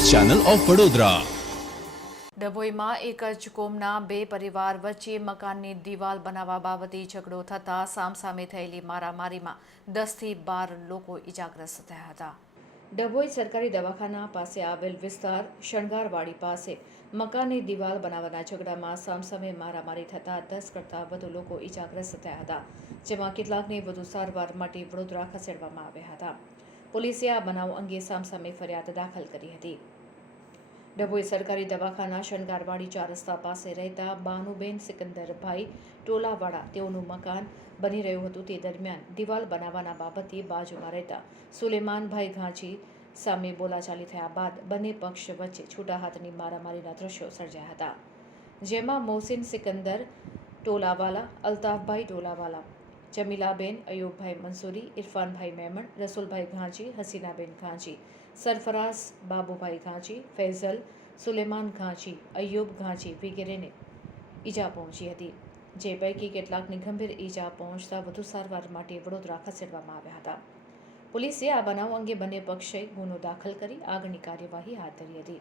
Channel of Vadodara. ડભોઈમાં એક જ કોમના બે પરિવાર વચ્ચે મકાનની દિવાલ બનાવવા બાબતે ઝઘડો થતાં સામસામે થયેલી મારામારીમાં દસથી બાર લોકો ઇજાગ્રસ્ત થયા હતા. ડભોઈ સરકારી દવાખાના પાસે આવેલ વિસ્તાર શણગારવાડી પાસે મકાનની દિવાલ બનાવવાના ઝઘડામાં સામસામે મારામારી થતાં દસ કરતાં વધુ લોકો ઇજાગ્રસ્ત થયા હતા, જેમાં કેટલાકને વધુ સારવાર માટે વડોદરા ખસેડવામાં આવ્યા હતા. પોલીસે આ બનાવ અંગે સામસામે ફરિયાદ દાખલ કરી હતી. ડભોઈ સરકારી દવાખાના શણગારવાડી ચાર રસ્તા પાસે રહેતા બાનુબેન સિકંદરભાઈ ટોલાવાળા તેઓનું મકાન બની રહ્યું હતું તે દરમિયાન દિવાલ બનાવવાના બાબતે બાજુમાં રહેતા સુલેમાનભાઈ ઘાંચી સામે બોલાચાલી થયા બાદ બંને પક્ષ વચ્ચે છૂટા હાથની મારામારીના દ્રશ્યો સર્જાયા હતા. જેમાં મોહસિન સિકંદર ટોલાવાલા, અલ્તાફભાઈ ટોલાવાલા જમીલાબેન, અયુબભાઈ મંસૂરી, ઇરફાનભાઈ મેમણ, રસુલભાઈ ઘાંચી, હસીનાબેન ઘાંચી, સરફરાઝ બાબુભાઈ ઘાંચી, ફૈઝલ સુલેમાન ઘાંચી, અયુબ ઘાંચી વગેરેને ઈજા પહોંચી હતી. જે પૈકી કેટલાકને ગંભીર ઈજા પહોંચતા વધુ સારવાર માટે વડોદરા ખસેડવામાં આવ્યા હતા. પોલીસે આ બનાવ અંગે બંને પક્ષે ગુનો દાખલ કરી આગળની કાર્યવાહી હાથ ધરી હતી.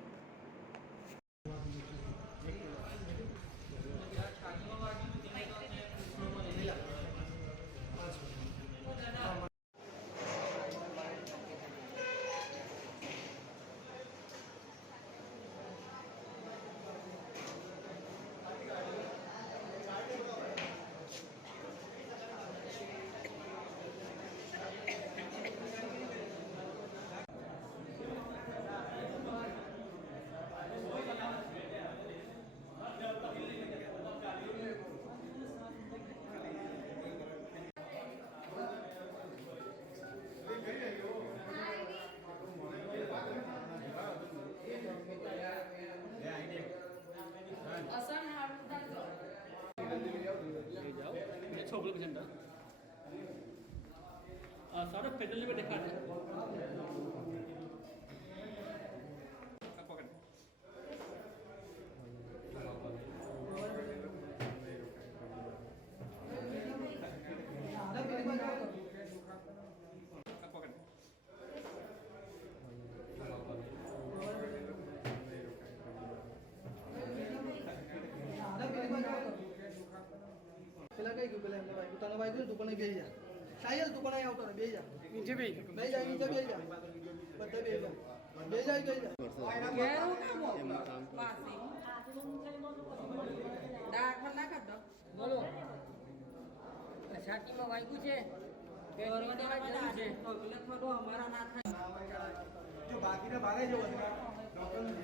झंडा सारा पेडल में दिखा दें અર્જુન તું પણ બે જા. સાયલ તું પણ અહીં આવતો બે જા. નીચે બે બે જા નીચે બે જા. બધા બે જા. બે જા ના ખાતો બોલો. છાતીમાં વાગ્યું છે. કે વરવાદવા જરૂર છે. મિલકમાં તો અમારા ના થાય જો બાકીના ભાગે જવો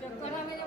ચક્કર આવે ને